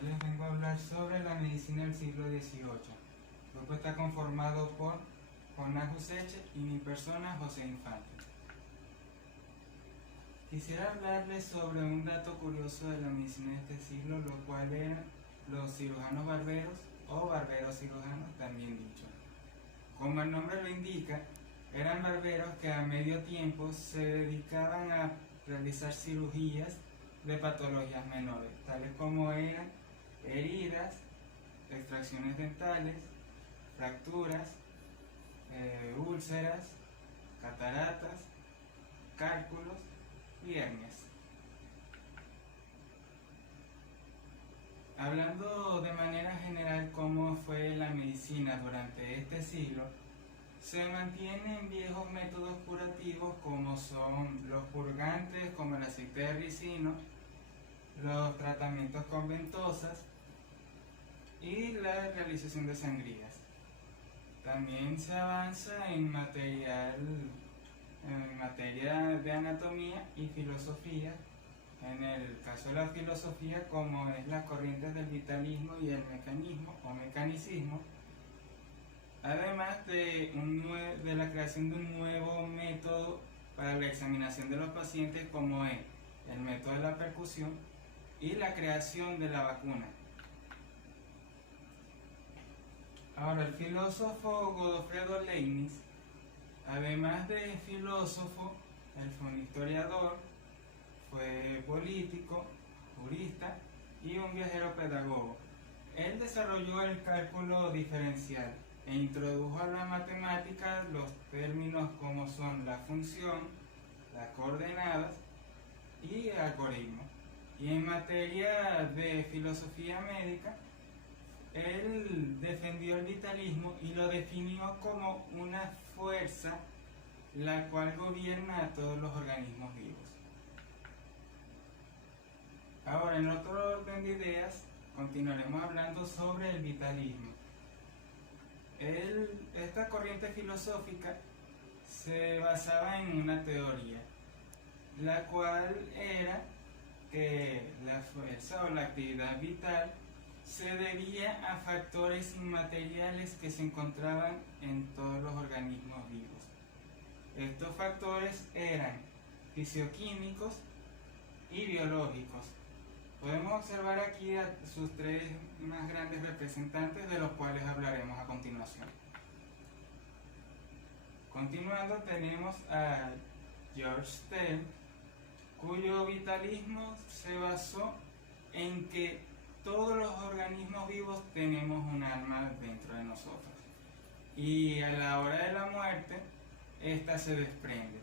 Hoy les vengo a hablar sobre la medicina del siglo XVIII. El grupo está conformado por Jonás Useche y mi persona, José Infante. Quisiera hablarles sobre un dato curioso de la medicina de este siglo, lo cual eran los cirujanos barberos o barberos cirujanos, también dicho. Como el nombre lo indica, eran barberos que a medio tiempo se dedicaban a realizar cirugías de patologías menores, tales como eran heridas, extracciones dentales, fracturas, úlceras, cataratas, cálculos y hernias. Hablando de manera general cómo fue la medicina durante este siglo, se mantienen viejos métodos curativos como son los purgantes, como el aceite de ricino, los tratamientos con ventosas y la realización de sangrías. También se avanza en materia de anatomía y filosofía. En el caso de la filosofía, como es las corrientes del vitalismo y el mecanismo o mecanicismo, además de la creación de un nuevo método para la examinación de los pacientes, como es el método de la percusión y la creación de la vacuna. Ahora, el filósofo Godofredo Leibniz, además de filósofo, él fue un historiador, fue político, jurista y un viajero pedagogo. Él desarrolló el cálculo diferencial e introdujo a la matemática los términos como son la función, las coordenadas y algoritmo. Y en materia de filosofía médica, él defendió el vitalismo y lo definió como una fuerza la cual gobierna a todos los organismos vivos. Ahora, en otro orden de ideas, continuaremos hablando sobre el vitalismo. Esta corriente filosófica se basaba en una teoría, la cual era que la fuerza o la actividad vital se debía a factores inmateriales que se encontraban en todos los organismos vivos. Estos factores eran fisioquímicos y biológicos. Podemos observar aquí a sus tres más grandes representantes, de los cuales hablaremos a continuación. Continuando, tenemos a George Stern, cuyo vitalismo se basó en que todos los organismos vivos tenemos un alma dentro de nosotros y a la hora de la muerte esta se desprende.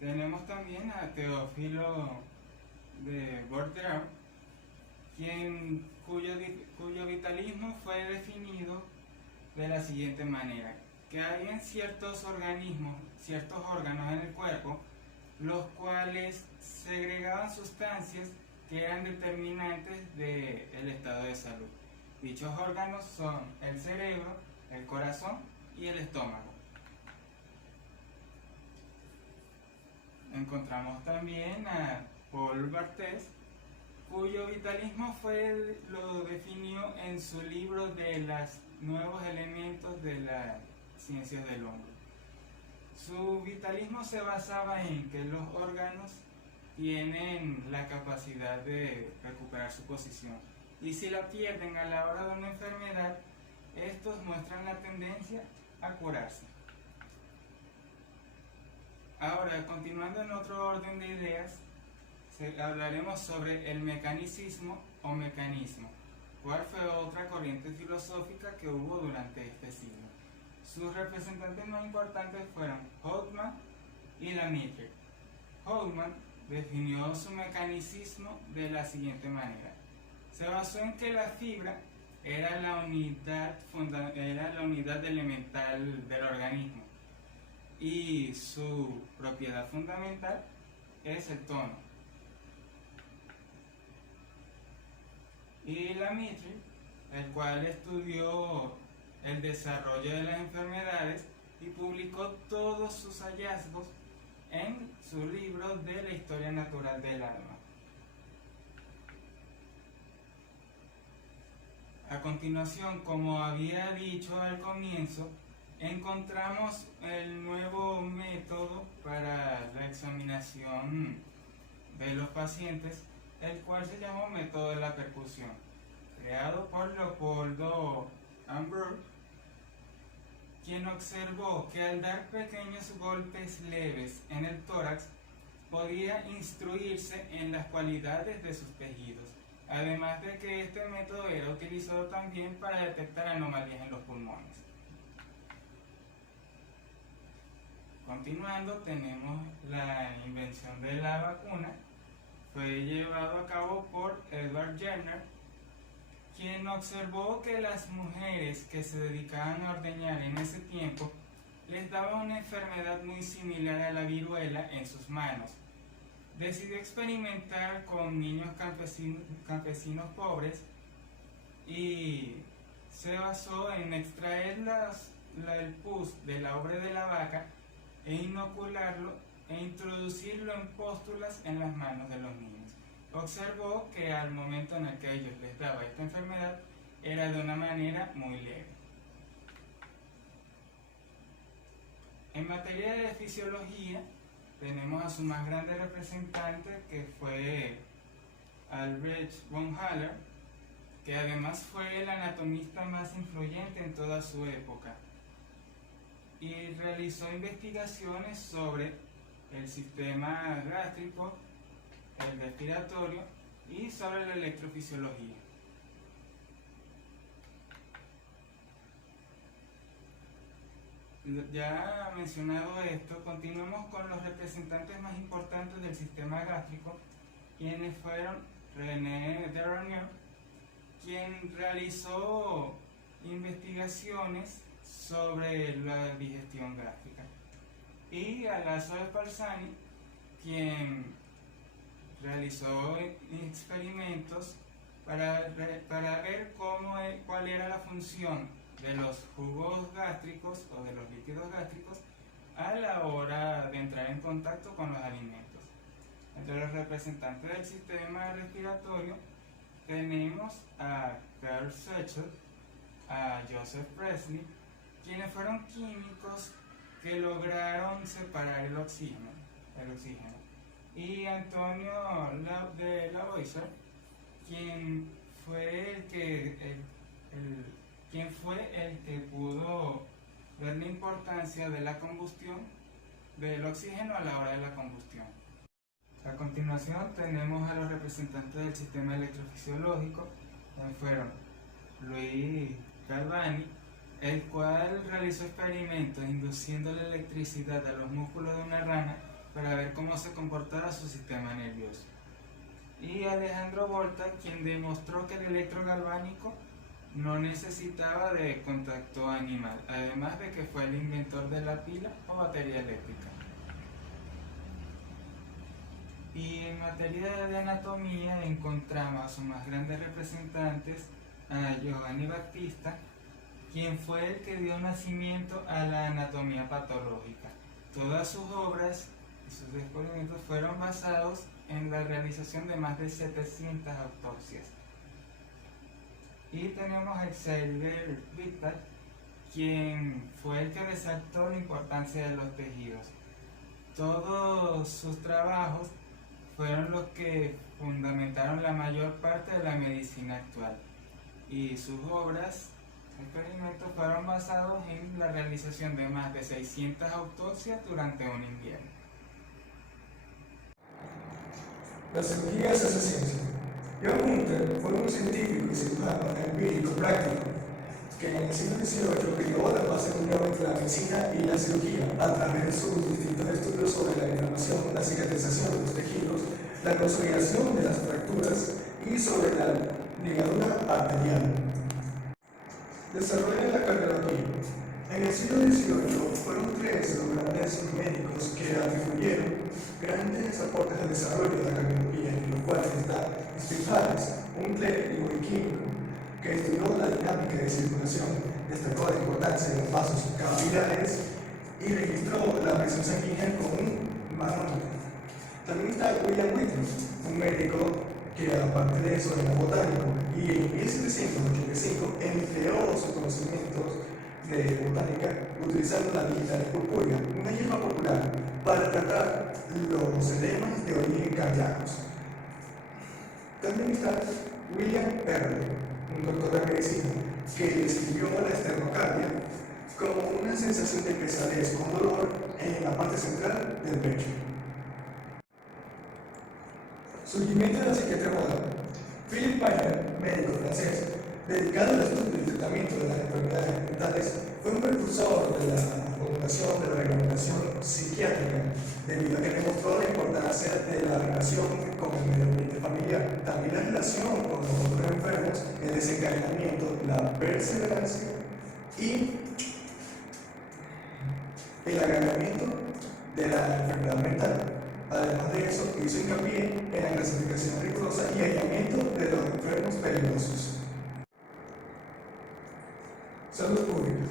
Tenemos también a Teófilo de Bordeaux, cuyo vitalismo fue definido de la siguiente manera: que hay ciertos organismos, ciertos órganos en el cuerpo, los cuales segregaban sustancias que eran determinantes del estado de salud. Dichos órganos son el cerebro, el corazón y el estómago. Encontramos también a Paul Barthes, cuyo vitalismo lo definió en su libro de los nuevos elementos de las ciencias del hombre. Su vitalismo se basaba en que los órganos tienen la capacidad de recuperar su posición, y si la pierden a la hora de una enfermedad, estos muestran la tendencia a curarse. Ahora, continuando en otro orden de ideas, hablaremos sobre el mecanicismo o mecanismo, cuál fue otra corriente filosófica que hubo durante este siglo. Sus representantes más importantes fueron Hodgman y Lamitre. Hodgman definió su mecanicismo de la siguiente manera: se basó en que la fibra era la unidad elemental del organismo y su propiedad fundamental es el tono. Y Lamitre, el cual estudió el desarrollo de las enfermedades y publicó todos sus hallazgos en su libro libro de la historia natural del alma. A continuación, como había dicho al comienzo, encontramos el nuevo método para la examinación de los pacientes, el cual se llamó método de la percusión, creado por Leopoldo Amberg, quien observó que al dar pequeños golpes leves en el tórax podía instruirse en las cualidades de sus tejidos, además de que este método era utilizado también para detectar anomalías en los pulmones. Continuando, tenemos la invención de la vacuna. Fue llevado a cabo por Edward Jenner, quien observó que las mujeres que se dedicaban a ordeñar en ese tiempo les daba una enfermedad muy similar a la viruela en sus manos. Decidió experimentar con niños campesinos pobres y se basó en extraer el pus de la ubre de la vaca e inocularlo e introducirlo en pústulas en las manos de los niños. Observó que al momento en el que a ellos les daba esta enfermedad era de una manera muy leve. En materia de fisiología, tenemos a su más grande representante, que fue Albrecht von Haller, que además fue el anatomista más influyente en toda su época, y realizó investigaciones sobre el sistema gástrico, el respiratorio y sobre la electrofisiología. Ya mencionado esto, continuamos con los representantes más importantes del sistema gástrico, quienes fueron René Deraunier, quien realizó investigaciones sobre la digestión gástrica, y Alaso de Falsani, quien realizó experimentos para ver cuál era la función de los jugos gástricos o de los líquidos gástricos a la hora de entrar en contacto con los alimentos. Entre los representantes del sistema respiratorio tenemos a Carl Schweitzer, a Joseph Priestley, quienes fueron químicos que lograron separar el oxígeno, y Antonio de Lavoisier, quien fue el que pudo ver la importancia de la combustión del oxígeno a la hora de la combustión. A continuación tenemos a los representantes del sistema electrofisiológico, que fueron Luis Galvani, el cual realizó experimentos induciendo la electricidad a los músculos de una rana para ver cómo se comportaba su sistema nervioso, y Alejandro Volta, quien demostró que el electrogalvánico no necesitaba de contacto animal, además de que fue el inventor de la pila o batería eléctrica. Y en materia de anatomía encontramos a sus más grandes representantes, a Giovanni Battista, quien fue el que dio nacimiento a la anatomía patológica. Todas sus obras y sus descubrimientos fueron basados en la realización de más de 700 autopsias. Y tenemos a Xavier Vittal, quien fue el que resaltó la importancia de los tejidos. Todos sus trabajos fueron los que fundamentaron la mayor parte de la medicina actual, y sus obras, experimentos, fueron basados en la realización de más de 600 autopsias durante un invierno. La cirugía es esa ciencia. John Hunter fue un científico y cirujano empírico práctico que en el siglo XVIII creó la base mundial entre la medicina y la cirugía a través de sus distintos estudios sobre la inflamación, la cicatrización de los tejidos, la consolidación de las fracturas y sobre la ligadura arterial. Desarrollo de la cardiología. En el siglo XVIII fueron tres los grandes médicos que atribuyeron grandes aportes al desarrollo de la cardiología, entre los cuales está Spitz, un clérigo y químico que estudió la dinámica de circulación, destacó la importancia de los vasos capilares y registró la presión sanguínea con un manómetro. También está William Whitney, un médico que aparte de eso era botánico y en 1785 empleó sus conocimientos de botánica utilizando la Vitalis purpúrea, una hierba popular, para tratar los edemas de origen cardíacos. También está William Earle, un doctor de medicina, que describió la esternocardia como una sensación de pesadez con dolor en la parte central del pecho. Surgimiento de la psiquiatría moderna. Philip Piner, médico francés, dedicado al estudio y tratamiento de las enfermedades mentales, fue un precursor de la formulación de la reglamentación psiquiátrica, debido a que demostró la importancia de la relación con el medio ambiente familiar, también la relación con los otros enfermos, el desencadenamiento, la perseverancia y el agravamiento de la enfermedad mental. Además de eso, hizo hincapié en la clasificación rigurosa y aislamiento de los enfermos peligrosos. Salud pública.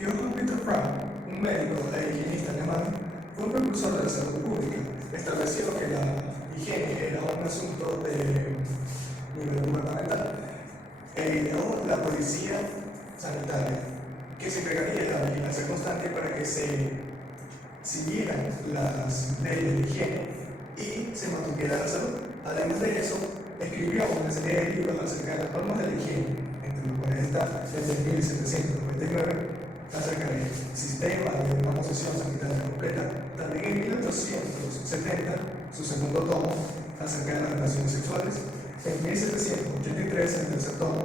Johann Peter Frank, un médico e higienista alemán, fue un precursor de la salud pública. Estableció que la higiene era un asunto de nivel gubernamental e ideó la policía sanitaria, que se encargaría de la vigilancia constante para que se siguieran las leyes de higiene y se mantuviera la salud. Además de eso, escribió una serie de libros acerca de las normas de la higiene, entre los cuales está el de 1799 acerca del sistema de una posesión sanitaria completa. También en 1870, su segundo tomo acerca de las relaciones sexuales. En 1783, el tercer tomo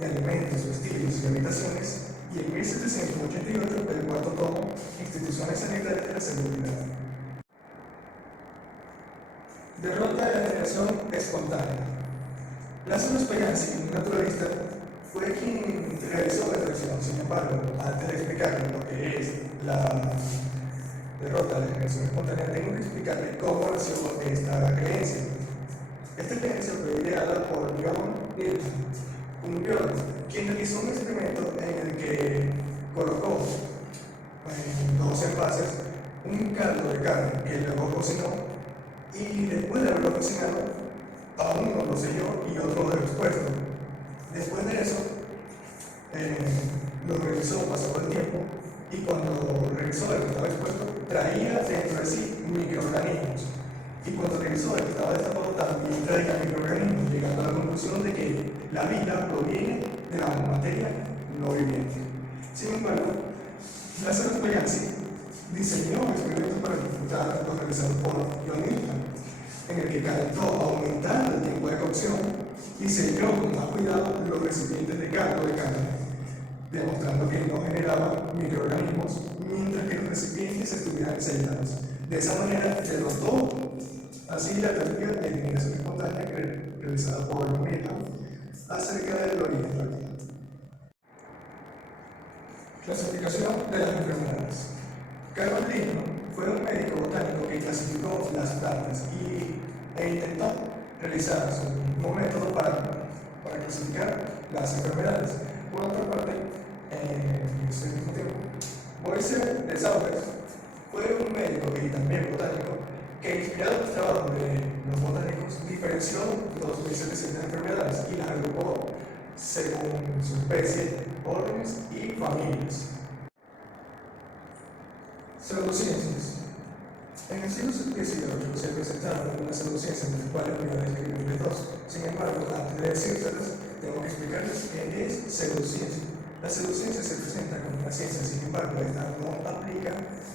de alimentos, vestidos y habitaciones. Y en 1788, el cuarto tomo, Instituciones Sanitarias de la Seguridad. Derrota de la generación espontánea. Lázaro Spallanzani, un naturalista, fue quien realizó la extracción. Sin embargo, antes de explicarle lo que es la derrota de la generación espontánea, tengo que explicarle cómo nació esta creencia. Esta creencia fue ideada por John Newton, un biólogo, quien realizó un experimento en el que colocó en dos envases un caldo de carne que luego cocinó y después de haberlo cocinado, a uno lo selló y otro lo expuesto. Después de eso, lo revisó, pasó el tiempo y cuando revisó el que estaba expuesto, traía dentro de sí microorganismos. Y cuando revisó el que estaba destapado, también traía microorganismos, llegando a la conclusión de que la vida proviene de la materia no viviente. Sin embargo, Lázaro Spallanzani diseñó un experimento para disfrutar lo realizado por John Newton, en el que calentó aumentando el tiempo de cocción y selló con más cuidado los recipientes de caldo de carne, demostrando que no generaban microorganismos mientras que los recipientes estuvieran sellados. De esa manera, se notó así la teoría de eliminación espontánea realizada por Milton acerca del origen de la vida. Clasificación de las enfermedades. Carl Linton fue un médico botánico que clasificó las plantas e intentó realizar un método para clasificar las enfermedades. Por otra parte, en este mismo tiempo, Moise de Sauer fue un médico y también botánico que, inspirado en el trabajo de los botánicos, diferenció 2.700 enfermedades y las agrupó según su especie, órdenes y familias. Pseudociencias. En el siglo XVIII se presentaron unas pseudociencias de las cuales voy a describirles dos. Sin embargo, antes de decírselas, tengo que explicarles qué es pseudociencia. La pseudociencia se presenta como una ciencia, sin embargo, esta no aplica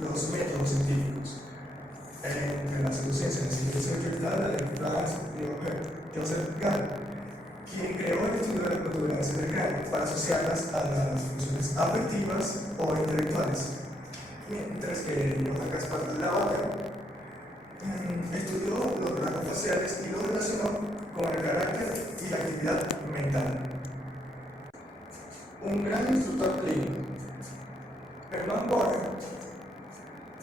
los métodos científicos. Entre las pseudociencias del siglo XVIII está la de Franz Joseph Gall, quien creó el estudio de las protuberancias del cráneo para asociarlas a las funciones afectivas o intelectuales. Mientras que Johann Caspar Laocker estudió los rasgos faciales y lo relacionó con el carácter y la actividad mental. Un gran instructor clínico. Hermann Borger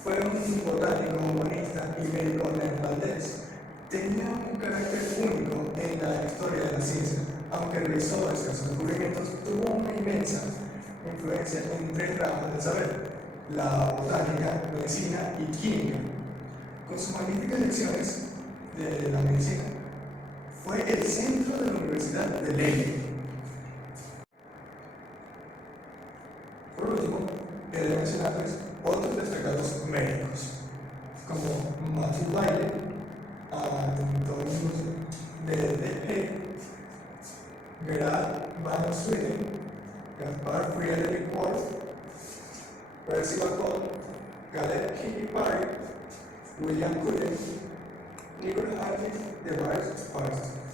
fue un botánico, humanista y médico neerlandés. Tenía un carácter único en la historia de la ciencia. Aunque realizó estos descubrimientos, tuvo una inmensa influencia en tres ramas del saber: la botánica, medicina y química. con sus magníficas lecciones de la medicina. Fue el centro de la Universidad de Leiden. Por último, he de mencionarles otros destacados médicos, como Matthew Wiley, Antonius de D.E., Gerard van Sweden, Gaspar Friedrich Wolff, Percy Bacon, Caleb Kilpatrick, William Cullen, Igor Hartwig de Rice Forest.